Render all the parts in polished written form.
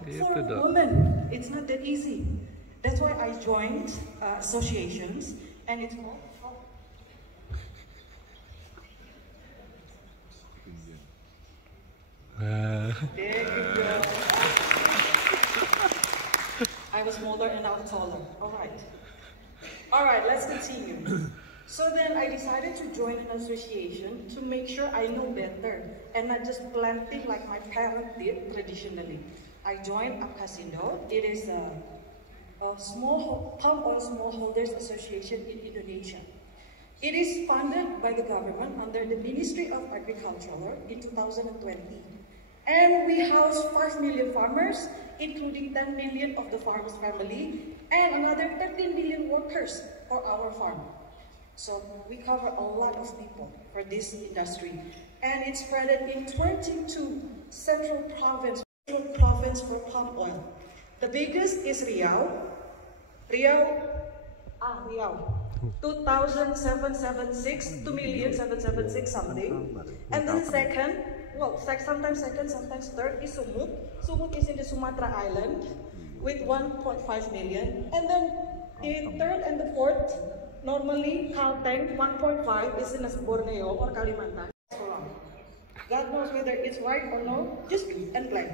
For a woman, it's not that easy. That's why I joined associations, and it's called. There you go. I was smaller and now taller. All right, let's continue. So then I decided to join an association to make sure I know better and not just planting like my parents did traditionally. I joined APKASINDO. It is a small palm oil smallholders association in Indonesia. It is funded by the government under the Ministry of Agriculture in 2020. And we house 5 million farmers, including 10 million of the farmers' family, and another 13 million workers for our farm. So we cover a lot of people for this industry. And it's spread in 22 central province for palm oil. The biggest is Riau. Riau. 2,776, 2,776 something. And then second, sometimes second, sometimes third is Sumut. Sumut is in the Sumatra Island with 1.5 million. And then the third and the fourth, normally Kalteng 1.5 is in Borneo or Kalimantan. God knows whether it's right or no, just do and play.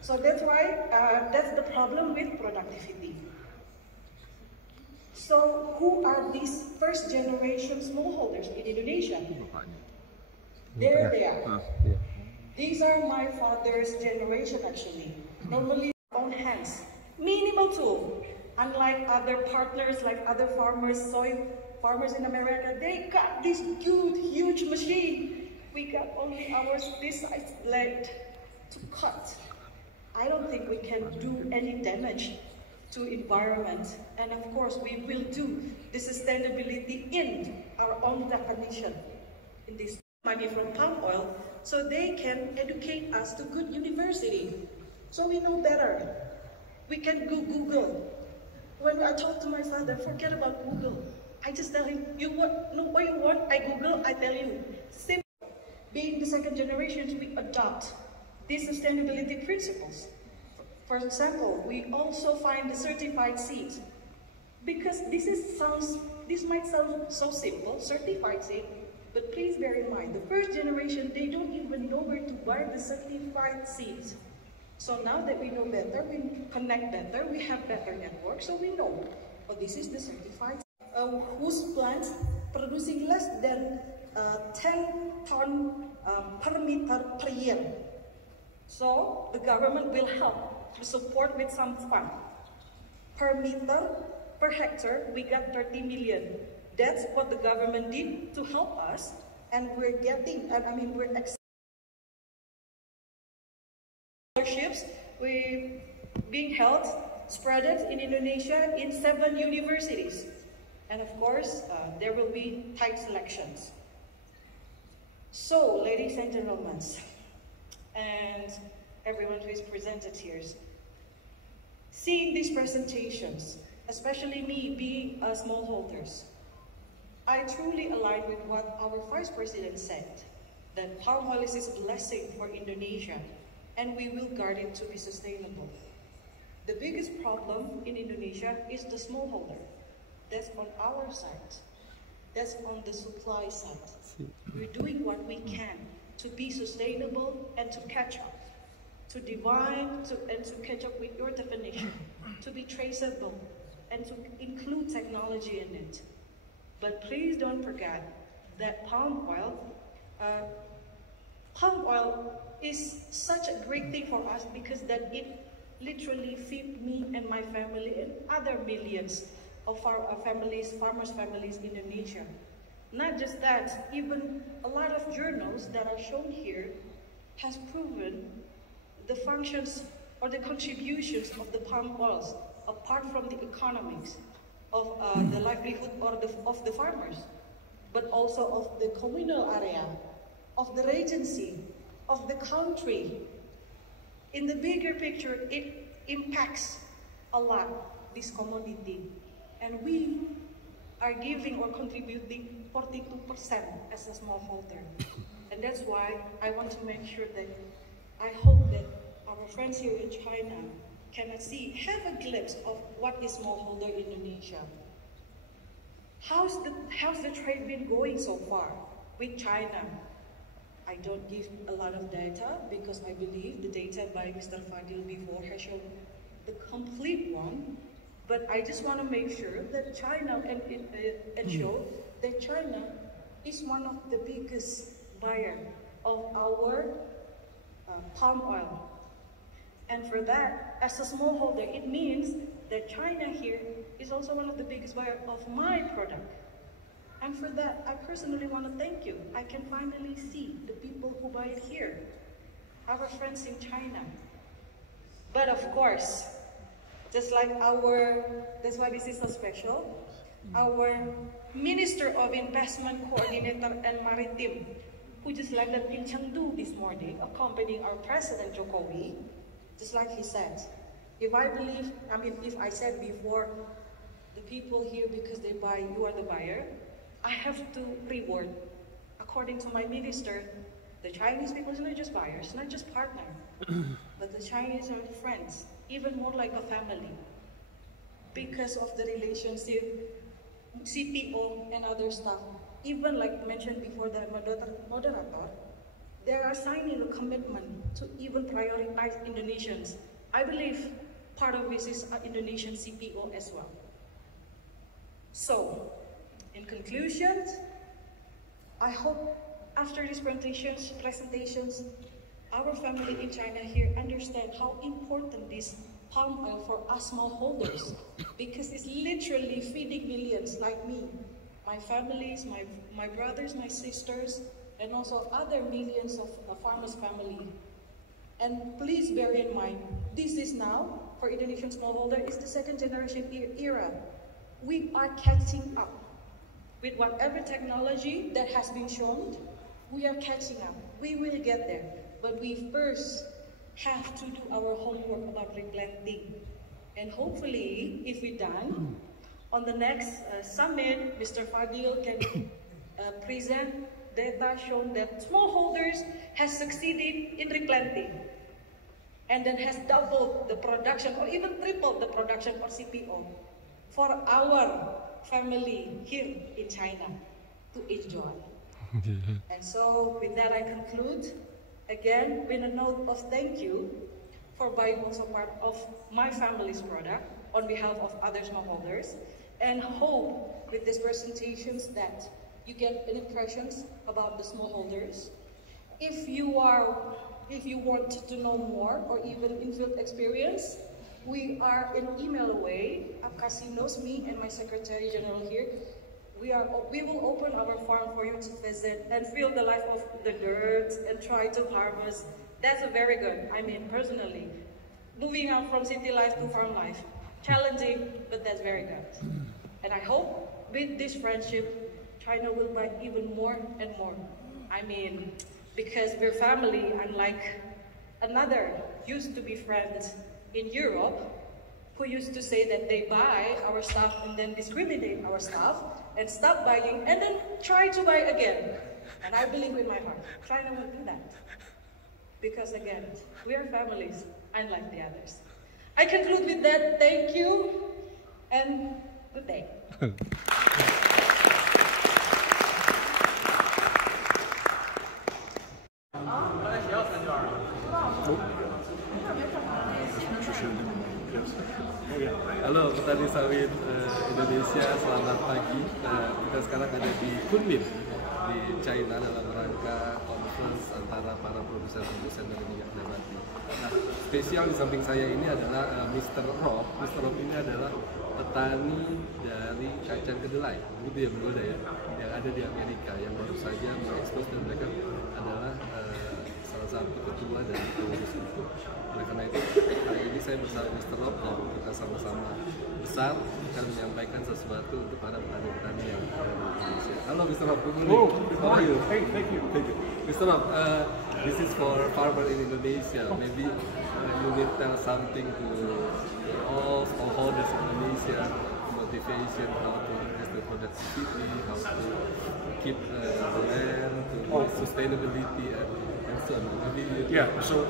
So that's why, that's the problem with productivity. So who are these first generation smallholders in Indonesia? There they are. These are my father's generation actually. Normally own hands, minimal tool. Unlike other partners, like other farmers, soy farmers in America, they got this huge machine. We got only ours this size left to cut. I don't think we can do any damage to environment, and of course we will do the sustainability in our own definition in this money from palm oil, so they can educate us to good university, so we know better. We can go Google. When I talk to my father, forget about Google. I just tell him, you know what you want? I Google, I tell you. Simple. Being the second generation, we adopt these sustainability principles. For example, we also find the certified seeds. Because this might sound so simple, certified seed, but please bear in mind, the first generation, they don't even know where to buy the certified seeds. So now that we know better, we connect better, we have better network, so we know, oh, this is the certified whose plant producing less than 10 ton per meter per year. So the government will help to support with some fund. Per meter, per hectare, we got 30 million. That's what the government did to help us, and we're getting, we're scholarships being held, spread in Indonesia in 7 universities. And of course, there will be tight selections. So, ladies and gentlemen, and everyone who is presented here, seeing these presentations, especially me being a smallholders, I truly align with what our Vice President said, that palm oil is a blessing for Indonesia, and we will guard it to be sustainable. The biggest problem in Indonesia is the smallholder. That's on our side. That's on the supply side. We're doing what we can to be sustainable and to catch up, to divine and to catch up with your definition, to be traceable and to include technology in it. But please don't forget that palm oil is such a great thing for us because that it literally feeds me and my family and other millions of our farmers' families in Indonesia. Not just that, even a lot of journals that are shown here has proven the functions or the contributions of the palm oils, apart from the economics of the livelihood of the farmers, but also of the communal area, of the regency, of the country. In the bigger picture, it impacts a lot this commodity. And we are giving or contributing 42% as a smallholder. And that's why I want to make sure that I hope that our friends here in China cannot see, have a glimpse of what is smallholder Indonesia. How's the trade been going so far with China? I don't give a lot of data because I believe the data by Mr. Fadil before has shown the complete one. But I just want to make sure that China and show that China is one of the biggest buyer of our palm oil. And for that, as a smallholder, it means that China here is also one of the biggest buyer of my product. And for that, I personally want to thank you. I can finally see the people who buy it here, our friends in China. But of course, just like that's why this is so special, our Minister of Investment Coordinator and Maritime, who just landed in Chengdu this morning, accompanying our President Jokowi, just like he said, if I said before, the people here, because they buy, you are the buyer, I have to reward, according to my minister, the Chinese people is not just buyers, not just partner, but the Chinese are friends, even more like a family. Because of the relationship, CPO and other stuff, even like mentioned before the moderator, they are signing a commitment to even prioritize Indonesians. I believe part of this is Indonesian CPO as well. So, in conclusion, I hope after these presentations, our family in China here understand how important this palm oil for us smallholders, because it's literally feeding millions like me, my families, my brothers, my sisters, and also other millions of farmers' family. And please bear in mind, this is now, for Indonesian smallholder, is the second generation era. We are catching up. With whatever technology that has been shown, we are catching up. We will get there. But we first have to do our homework about replanting. And hopefully, if we're done, on the next summit, Mr. Fadil can present data showing that smallholders has succeeded in replanting and then has doubled the production or even tripled the production for CPO for our family here in China to enjoy. And so with that I conclude, again with a note of thank you for buying also part of my family's product on behalf of other smallholders, and hope with these presentations that you get impressions about the smallholders. If you want to know more or even in-field experience, we are an email away. APKASINDO, me and my Secretary General here, we will open our farm for you to visit and feel the life of the dirt and try to harvest. That's a very good, personally, moving out from city life to farm life. Challenging, but that's very good. And I hope with this friendship, China will buy even more and more. Because we're family, unlike another used to be friends in Europe, who used to say that they buy our stuff and then discriminate our stuff and stop buying and then try to buy again. And I believe in my heart, China will do that. Because again, we are families, unlike the others. I conclude with that. Thank you and good day. Halo petani sawit Indonesia, selamat pagi. Kita sekarang ada di Kunming di China dalam rangka conference antara para produsen dari minyak nabati. Nah, spesial di samping saya ini adalah Mr. Rob. Mr. Rob ini adalah petani dari kacang kedelai, berbeda ya, yang ada di Amerika, yang baru saja mengekspos dan mereka adalah salah satu ketua dari pengurus itu. Oleh karena itu, hari ini saya bersama Mr. Rob dan kita sama-sama besar akan menyampaikan sesuatu untuk para petani-petani yang ada di Indonesia. Halo Mr. Rob, good morning. How are you? Hey, thank you. Mr. Rob, this is for farmer in Indonesia. Maybe you will tell something to all smallholders in Indonesia, motivation, how to increase the productivity, how to keep the land, to do sustainability, and concern? Yeah, so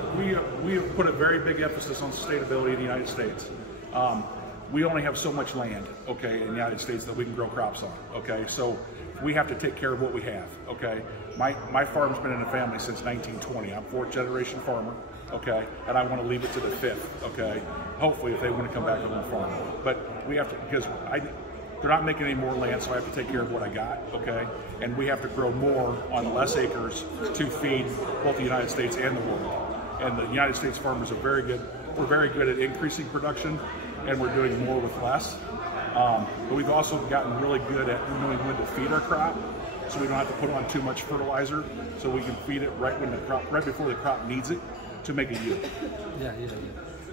we put a very big emphasis on sustainability in the United States. We only have so much land, okay, in the United States that we can grow crops on, okay? So we have to take care of what we have, okay? My farm's been in the family since 1920. I'm fourth generation farmer, okay? And I want to leave it to the fifth, okay? Hopefully if they want to come back on the farm. But we have to, because they're not making any more land, so I have to take care of what I got, okay? And we have to grow more on less acres to feed both the United States and the world. And the United States farmers are very good. We're very good at increasing production, and we're doing more with less. But we've also gotten really good at knowing when to feed our crop, so we don't have to put on too much fertilizer, so we can feed it right before the crop needs it to make a yield. Ya.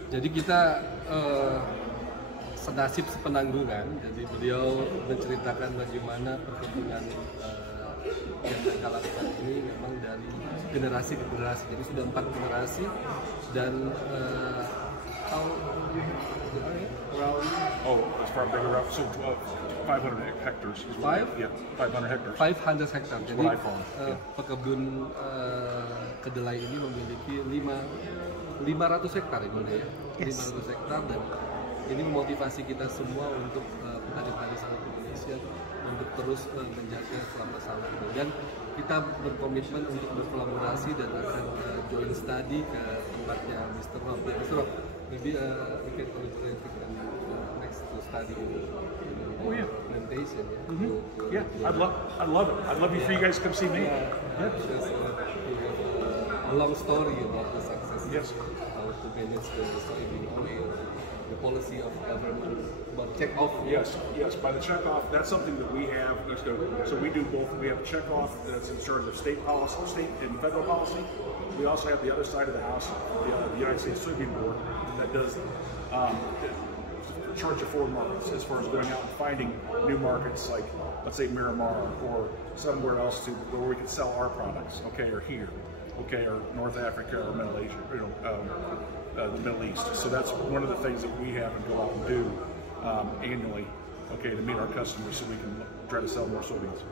Jadi kita senasib sepenanggungan. Jadi beliau menceritakan bagaimana perkembangan yang mereka lakukan ini memang dari generasi ke generasi. Jadi sudah 4 generasi dan as far bigger up, so 500 hectares. 500 hectares. 500 hektar. Jadi pekebun kedelai ini memiliki 500 hektar ya. Yes. 500 hektar, dan ini memotivasi kita semua untuk petani-petani sawit Indonesia untuk terus menjaga kelangsungan ini. Dan kita berkomitmen untuk berkolaborasi dan akan join study ke tempatnya Mr. Rob. Mr. Rob, maybe we can collaborate with next to study plantation. Yeah, I'd love it. I'd love for you guys to come see me. Because we have a long story about the success. Yes. How to manage the soybean oil, the policy of government, but check off. Yes. By the check off, that's something that we have. So we do both. We have a check off that's in charge of state policy, state and federal policy. We also have the other side of the house, the United States Soybean Board, that does charge of foreign markets as far as going out and finding new markets, like let's say Miramar or somewhere else where we can sell our products, okay, or here, okay, or North Africa or Middle Asia, the Middle East. So that's one of the things that we have and go out and do annually, okay, to meet our customers so we can try to sell more soybeans.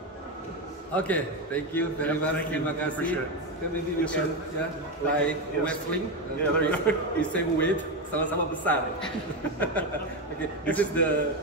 Okay, thank you very much. Thank you. Terima kasih. Appreciate it. Maybe we can, like wrestling. Yeah, there you go. It's same weight, sama-sama besar. Okay, this is the